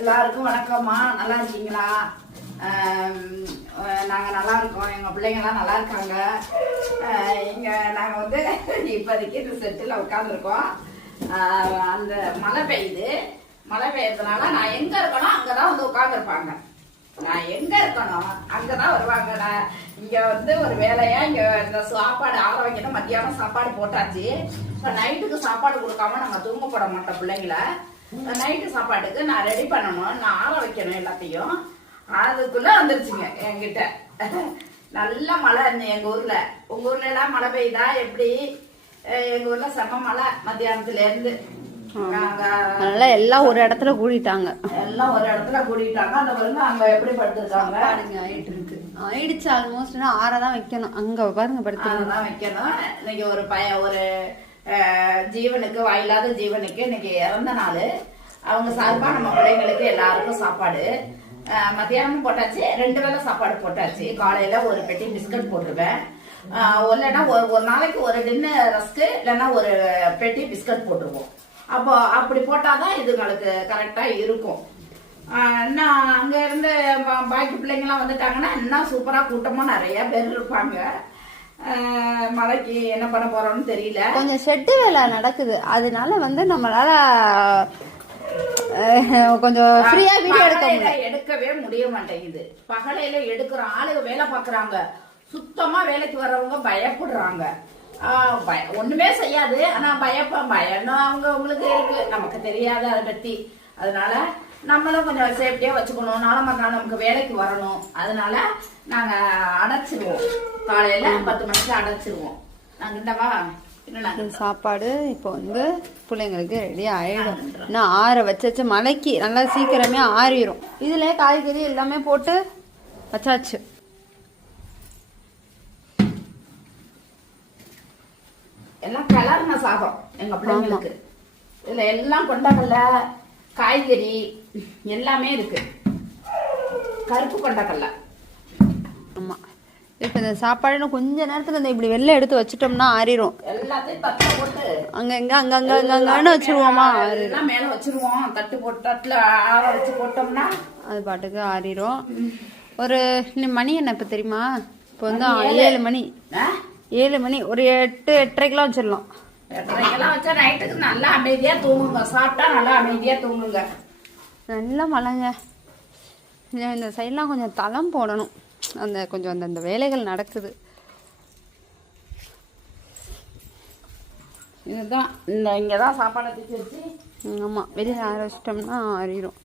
எல்லாருக்கும் வணக்கம்மா. நல்லா இருக்கீங்களா? நாங்கள் நல்லா இருக்கோம். எங்கள் பிள்ளைங்கள்லாம் நல்லா இருக்காங்க. நாங்கள் வந்து இப்போதைக்கு இந்த செட்டில் உட்காந்துருக்கோம். அந்த மழை பெய்யுது. மழை பெய்யறதுனால நான் எங்கே இருக்கணும் அங்கே தான் வந்து உட்காந்துருப்பாங்க. நான் எங்கே இருக்கணும் அங்கே தான் வருவாங்க. நான் இங்கே வந்து ஒரு வேலையாக இங்கே இந்த சாப்பாடு ஆற வைக்கணும். மத்தியானம் சாப்பாடு போட்டாச்சு. இப்போ நைட்டுக்கு சாப்பாடு கொடுக்காம நாங்கள் தூங்க போட மாட்டோம் பிள்ளைங்கள. நைட்டு சாப்பாட்டுக்கு நான் ரெடி பண்ணணும். நான் ஆற வைக்கணும் எல்லாத்தையும். அதுக்குள்ள வந்துருச்சுங்க என்கிட்ட. நல்ல மழை எங்க ஊர்ல. உங்க ஊர்ல எல்லாம் மழை பெய்யுதா எப்படி? எங்க ஊர்ல செம்ம மழை மத்தியானத்துல இருந்து. அதனால எல்லாம் ஒரு இடத்துல கூடிட்டாங்க. எல்லாம் ஒரு இடத்துல கூடிட்டாங்க. அந்த பாருங்க அங்க எப்படி படுத்துருக்காங்க. ஆயிட்டு இருக்கு. ஆயிடுச்சு ஆல்மோஸ்ட். ஆறதான் வைக்கணும். அங்க பாருங்க படுத்துதான் வைக்கணும். இன்னைக்கு ஒரு ஜீவனுக்கு, வாயில்லாத ஜீவனுக்கு இன்னைக்கு இறந்த நாள். அவங்க சார்பா நம்ம பிள்ளைங்களுக்கு எல்லாருக்கும் சாப்பாடு மத்தியானமும் போட்டாச்சு. 2 வேளை சாப்பாடு போட்டாச்சு. காலையில ஒரு பெட்டி பிஸ்கட் போட்டுருவேன். இல்லைன்னா ஒரு நாளைக்கு ஒரு டின்னர் ரஸ்க்கு, இல்லைன்னா ஒரு பெட்டி பிஸ்கட் போட்டுருவோம். அப்போ அப்படி போட்டாதான் இதுங்களுக்கு கரெக்டா இருக்கும். நான் அங்க இருந்து பாக்கி பிள்ளைங்கலாம் வந்துட்டாங்கன்னா இன்னும் சூப்பரா கூட்டமா நிறைய பேர் இருப்பாங்க. மழைக்கு என்ன பண்ண போறோம்னு தெரியல. கொஞ்சம் ஷெட்டு வேலை நடக்குது. அதனால வந்து நம்மளால கொஞ்சம் ஃப்ரீயா வீடியோ எடுக்கவே முடிய மாட்டேங்குது. பகலையில எடுக்கிற ஆளுங்க வேலை பாக்குறாங்க. சுத்தமா வேலைக்கு வர்றவங்க பயப்படுறாங்க. ஒண்ணுமே செய்யாது. ஆனா பயம் அவங்களுக்கு இருக்கு. நமக்கு தெரியாது அதை பத்தி. அதனால நம்மளும் கொஞ்சம் சேஃப்டியா வச்சுக்கணும். நாளை மறுநாள் நமக்கு வேலைக்கு வரணும். அதனால நாங்க அடைச்சிருவோம். காலையில 10 மணிக்கு அடைச்சிருவோம். நாங்க இந்தவா சாப்பாடு இப்போ வந்து பிள்ளைங்களுக்கு ரெடி ஆயிடும். இன்னும் ஆற வச்சாச்சு. மழைக்கு நல்லா சீக்கிரமே ஆறிடும். இதுல காய்கறி எல்லாமே போட்டு வச்சாச்சு. எல்லாம் கலர்ன சாதம் எங்க பிள்ளைங்களுக்கு. இதுல எல்லாம் கொண்டக்கடலை, காய்கறி எல்லாமே இருக்கு. கருப்பு கொண்டக்கடலை. ஆமா. இப்ப இந்த சாப்பாடு கொஞ்ச நேரத்துக்கு இந்த இப்படி வெளில எடுத்து வச்சுட்டோம்னா ஆறிடும். எல்லாத்தையும் தட்டுல போட்டு அங்கன்னு வச்சிருவோமா? எல்லாம் மேல வச்சிருவோம். தட்டு போட்டு தட்டுல ஆற வச்சு போட்டோம்னா அது பாட்டுக்கு ஆறிடும். ஒரு மணி என்ன இப்ப தெரியுமா? இப்ப வந்து 7 மணி. 7 மணி. ஒரு 8, 8:30 வச்சிடலாம். 8:30 வச்சா நைட்டுக்கு நல்லா அமைதியா தூங்குங்க. சாப்பிட்டா நல்லா அமைதியா தூங்குங்க. நல்லா மழைங்க. இந்த சைட்லாம் கொஞ்சம் தளம் போடணும். கொஞ்சம் அந்த வேலைகள் நடக்குது. இதுதான் இங்கதான் சாப்பாடை தூக்கி வச்சு ஆமா வெளியே ஆர வச்சிட்டோம்னா ஆறிடும்.